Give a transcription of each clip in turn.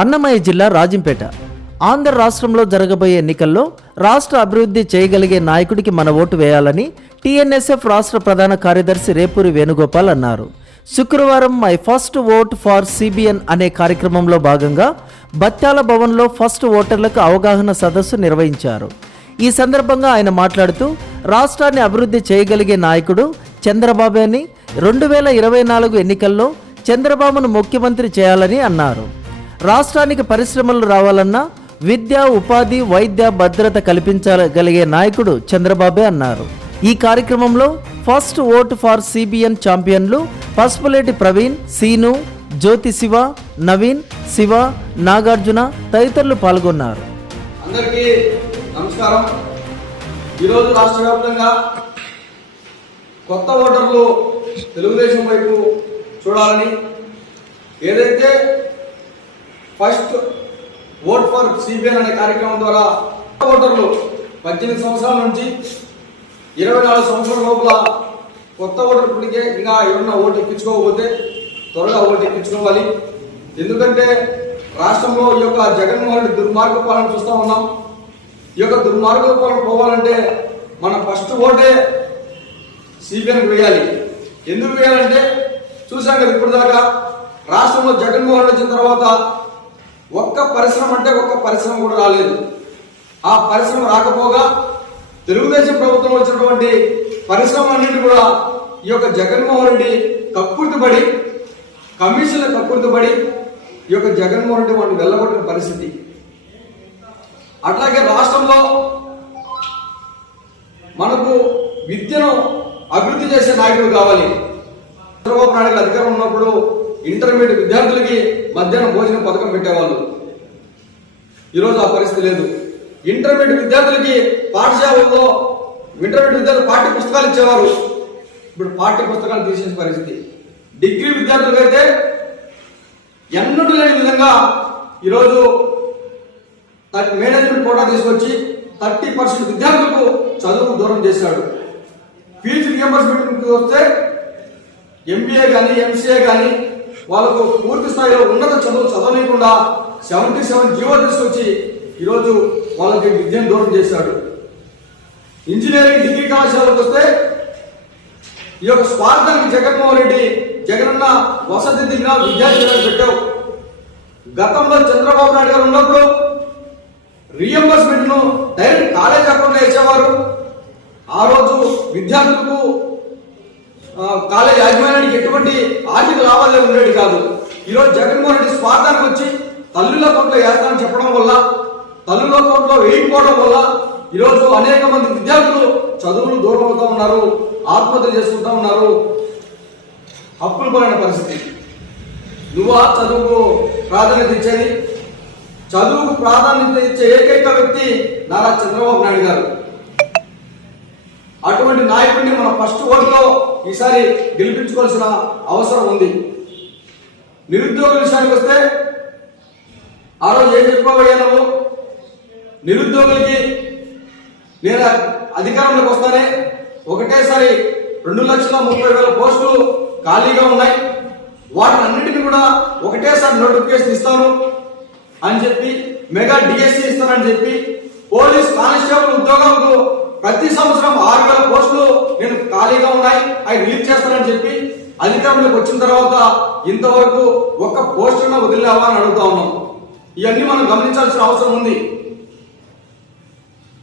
అన్నమయ్య జిల్లా రాజంపేట. ఆంధ్ర రాష్ట్రంలో జరగబోయే ఎన్నికల్లో రాష్ట్ర అభివృద్ధి చేయగలిగే నాయకుడికి మన ఓటు వేయాలని టీఎన్ఎస్ఎఫ్ రాష్ట్ర ప్రధాన కార్యదర్శి రేపూరి వేణుగోపాల్ అన్నారు. శుక్రవారం my first vote for CBN అనే కార్యక్రమంలో భాగంగా బత్యాల భవన్లో ఫస్ట్ ఓటర్లకు అవగాహన సదస్సు నిర్వహించారు. ఈ సందర్భంగా ఆయన మాట్లాడుతూ రాష్ట్రాన్ని అభివృద్ధి చేయగలిగే నాయకుడు చంద్రబాబు అని రెండు వేల ఇరవై నాలుగు ఎన్నికల్లో చంద్రబాబును ముఖ్యమంత్రి చేయాలని అన్నారు. రాష్ట్రానికి పరిశ్రమలు రావాలన్నా విద్య ఉపాధి వైద్య భద్రత కల్పించగలిగే నాయకుడు చంద్రబాబే అన్నారు. ఈ కార్యక్రమంలో ఫస్ట్ ఓట్ ఫార్ సిబిఎన్ ఛాంపియన్లు పసుపులేటి ప్రవీణ్ సీను జ్యోతి శివ నవీన్ శివ నాగార్జున తదితరులు పాల్గొన్నారు. అందరికీ నమస్కారం. ఈరోజు రాష్ట్ర వ్యాప్తంగా కొత్త ఓటర్లు తెలుగుదేశం వైపు చూడాలని ఏదైతే ఫస్ట్ ఓట్ ఫర్ సిబిఎన్ అనే కార్యక్రమం ద్వారా కొత్త ఓటర్లు పద్దెనిమిది సంవత్సరాల నుంచి ఇరవై నాలుగు సంవత్సరాల లోపల కొత్త ఓటర్ ఇప్పటికే ఇంకా ఎవరన్నా ఓటు ఎక్కించుకోకపోతే త్వరగా ఓటు ఎక్కించుకోవాలి. ఎందుకంటే రాష్ట్రంలో ఈ యొక్క జగన్మోహన్ రెడ్డి దుర్మార్గ పాలన చూస్తూ ఉన్నాం. ఈ యొక్క దుర్మార్గ పాలన పోవాలంటే మన ఫస్ట్ ఓటే సిబిఎన్కి వేయాలి. ఎందుకు వేయాలంటే చూసాం కదా ఇప్పుడు దాకా రాష్ట్రంలో జగన్మోహన్ రెడ్డి వచ్చిన తర్వాత ఒక్క పరిశ్రమ అంటే ఒక్క పరిశ్రమ కూడా రాలేదు. ఆ పరిశ్రమ రాకపోగా తెలుగుదేశం ప్రభుత్వం వచ్చినటువంటి పరిశ్రమలన్నింటి కూడా ఈ యొక్క జగన్మోహన్ రెడ్డి కక్కుర్తిపడి కమిషన్ల కక్కుర్తిపడి ఈ యొక్క జగన్మోహన్ రెడ్డి వాటిని వెళ్ళగొట్టిన పరిస్థితి. అట్లాగే రాష్ట్రంలో మనకు విద్యను అభివృద్ధి చేసే నాయకుడు కావాలి. చంద్రబాబు నాయుడు అధికారం ఉన్నప్పుడు ఇంటర్మీడియట్ విద్యార్థులకి మధ్యాహ్నం భోజనం పథకం పెట్టేవాళ్ళు. ఈరోజు ఆ పరిస్థితి లేదు. ఇంటర్మీడియట్ విద్యార్థులకి పాఠశాలల్లో ఇంటర్మీడియట్ విద్యార్థులు పాఠ్య పుస్తకాలు ఇచ్చేవారు. ఇప్పుడు పాఠ్య పుస్తకాలు తీసేసిన పరిస్థితి. డిగ్రీ విద్యార్థులకు అయితే ఎన్నడూ లేని విధంగా ఈరోజు మేనేజ్మెంట్ కోటా తీసుకొచ్చి థర్టీ పర్సెంట్ విద్యార్థులకు చదువు దూరం చేశాడు. ఫీజు రియంబర్స్మెంట్ వస్తే ఎంబీఏ కానీ ఎంసీఏ కానీ వాళ్ళకు పూర్తి స్థాయిలో ఉన్నత చదువు చదవలేకుండా సెవెంటీ సెవెన్ జీవో తీసుకొచ్చి ఈరోజు వాళ్ళకి విద్యను దూరం చేశాడు. ఇంజనీరింగ్ డిగ్రీ కళాశాలకు వస్తే ఈ యొక్క స్వార్థానికి జగన్మోహన్ రెడ్డి జగనన్న వసతి దిగిన విద్యార్థులను పెట్టావు. గతంలో చంద్రబాబు నాయుడు గారు ఉన్నప్పుడు రియంబర్స్మెంట్ను డైరెక్ట్ కాలేజ్ అకౌంట్లో వేసేవారు ఆ రోజు విద్యార్థులకు కాలేజ్ యాజమాన్యానికి ఎటువంటి ఆర్థిక లాభాలే ఉండేది కాదు. ఈరోజు జగన్మోహన్ రెడ్డి స్వార్థానికి వచ్చి తల్లుల కోట్లో వేస్తానని చెప్పడం వల్ల తల్లుల కోట్లో వేయకపోవడం వల్ల ఈరోజు అనేక మంది విద్యార్థులు చదువులు దూరం ఉన్నారు ఆత్మహత్య చేసుకుంటూ ఉన్నారు. అప్పులు పోయిన పరిస్థితి. నువ్వా చదువుకు ప్రాధాన్యత ఇచ్చేది? చదువుకు ప్రాధాన్యత ఇచ్చే ఏకైక వ్యక్తి నారా చంద్రబాబు నాయుడు గారు. అటువంటి నాయకుడిని మన ఫస్ట్ ఓటులో ఈసారి గెలిపించుకోవాల్సిన అవసరం ఉంది. నిరుద్యోగుల విషయానికి వస్తే ఆ రోజు ఏం చెప్పబోయా నిరుద్యోగులకి నేను అధికారంలోకి వస్తానే ఒకటేసారి రెండు లక్షల ముప్పై వేల పోస్టులు ఖాళీగా ఉన్నాయి. వాటిని అన్నిటిని కూడా ఒకటేసారి నోటిఫికేషన్ ఇస్తాను అని చెప్పి మెగా డిఎస్సి ఇస్తానని చెప్పి పోలీస్ కానిస్టేబుల్ ఉద్యోగాలకు ప్రతి సంవత్సరం ఆరు వేల పోస్టులు నేను ఖాళీగా ఉన్నాయి. అవి రిలీజ్ చేస్తానని చెప్పి అధికారంలోకి వచ్చిన తర్వాత ఇంతవరకు ఒక్క పోస్ట్ వదిలేవా అని అడుగుతా ఉన్నాం. ఇవన్నీ మనం గమనించాల్సిన అవసరం ఉంది.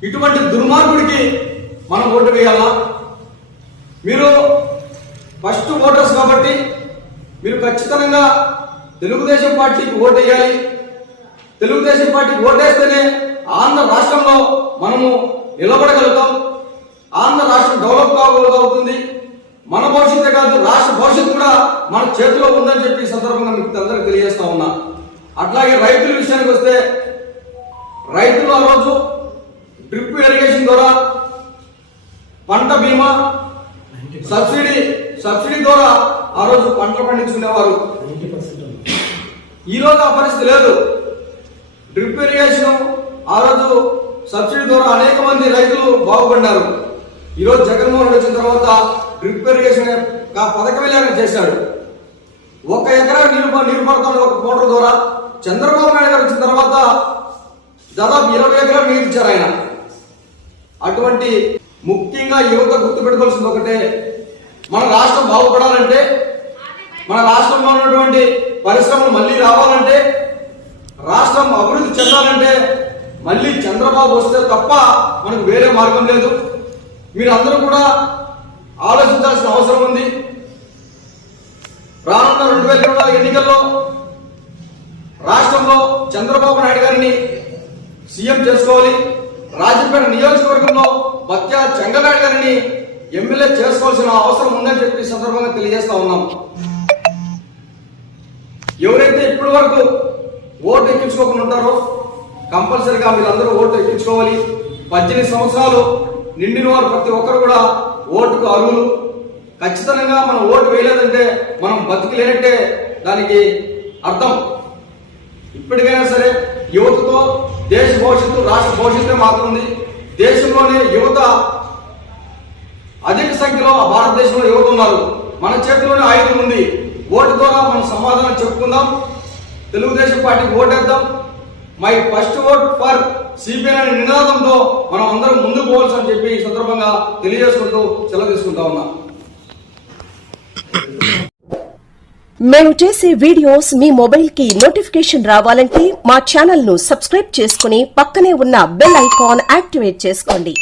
ఇటువంటి దుర్మార్గుడికి మనం ఓటు వేయాలా? మీరు ఫస్ట్ ఓటర్స్ కాబట్టి మీరు ఖచ్చితంగా తెలుగుదేశం పార్టీకి ఓటు వేయాలి. తెలుగుదేశం పార్టీకి ఓటేస్తేనే ఆంధ్ర రాష్ట్రంలో మనము నిలబడగలుగుతాం. ఆంధ్ర రాష్ట్రం డెవలప్ కాగలుగుతుంది. మన భవిష్యత్తే కాదు రాష్ట్ర భవిష్యత్తు కూడా మన చేతిలో ఉందని చెప్పి సందర్భంగా మీకు అందరికి తెలియజేస్తా ఉన్నా. అట్లాగే రైతుల విషయానికి వస్తే రైతులు ఆ రోజు డ్రిప్ ఇరిగేషన్ ద్వారా పంట బీమా సబ్సిడీ సబ్సిడీ ద్వారా ఆ రోజు పంటలు పండించుకునేవారు. ఈ రోజు ఆ పరిస్థితి లేదు. డ్రిప్ ఇరిగేషన్ ఆ రోజు సబ్సిడీ ద్వారా అనేక మంది రైతులు బాగుపడ్డారు ఈ రోజు జగన్మోహన్ రెడ్డి వచ్చిన తర్వాత డ్రిప్ ఇరిగేషన్ పథకం పథకమే లేకుండా చేశాడు. ఒక ఎకరా నీరు నీరు ఒక మోటార్ ద్వారా చంద్రబాబు నాయుడు గారు వచ్చిన తర్వాత దాదాపు ఇరవై ఎకరాలు నీరు ఇచ్చారు ఆయన. అటువంటి ముఖ్యంగా యువత గుర్తుపెట్టుకోవాల్సింది ఒకటే మన రాష్ట్రం బాగుపడాలంటే మన రాష్ట్రంలో ఉన్నటువంటి పరిశ్రమలు మళ్ళీ రావాలంటే రాష్ట్రం అభివృద్ధి చెందాలంటే మళ్ళీ చంద్రబాబు వస్తే తప్ప మనకు వేరే మార్గం లేదు. మీరు అందరూ కూడా ఆలోచించాల్సిన అవసరం ఉంది. రానున్న రెండు వేల ఇరవై నాలుగు ఎన్నికల్లో రాష్ట్రంలో చంద్రబాబు నాయుడు గారిని సీఎం చేసుకోవాలి. రాజంపేట నియోజకవర్గంలో బత్యా చెంగనాయుడు గారిని ఎమ్మెల్యే చేసుకోవాల్సిన అవసరం ఉందని చెప్పి సందర్భంగా తెలియజేస్తా ఉన్నాం. ఎవరైతే ఇప్పటి వరకు ఓటు ఎక్కించుకోకుండా ఉంటారో కంపల్సరిగా మీరందరూ ఓటు ఎక్కించుకోవాలి. పద్దెనిమిది సంవత్సరాలు నిండిన వారు ప్రతి ఒక్కరు కూడా ఓటుకు అర్హులు. ఖచ్చితంగా మనం ఓటు వేయలేదంటే మనం బతికిలేనట్టే దానికి అర్థం. ఇప్పటికైనా సరే యువతతో దేశ భవిష్యత్తు రాష్ట్ర భవిష్యత్తే మారుతుంది దేశంలోనే యువత అధిక సంఖ్యలో భారతదేశంలో యువత ఉన్నారు. మన చేతిలోనే ఆయుధం ఉంది. ఓటు ద్వారా మనం సమాధానం చెప్పుకుందాం. తెలుగుదేశం పార్టీకి ఓటేద్దాం. My first vote for CPI అనే నినాదంతో మనం అందరం ముందుకు పోవాల్సి అని చెప్పి ఈ సందర్భంగా తెలియజేసుకుంటూ సెలవు తీసుకుంటా ఉన్నా. మేము చేసే వీడియోస్ మీ మొబైల్కి నోటిఫికేషన్ రావాలంటే మా ఛానల్ను సబ్స్క్రైబ్ చేసుకుని పక్కనే ఉన్న బెల్ ఐకాన్ యాక్టివేట్ చేసుకోండి.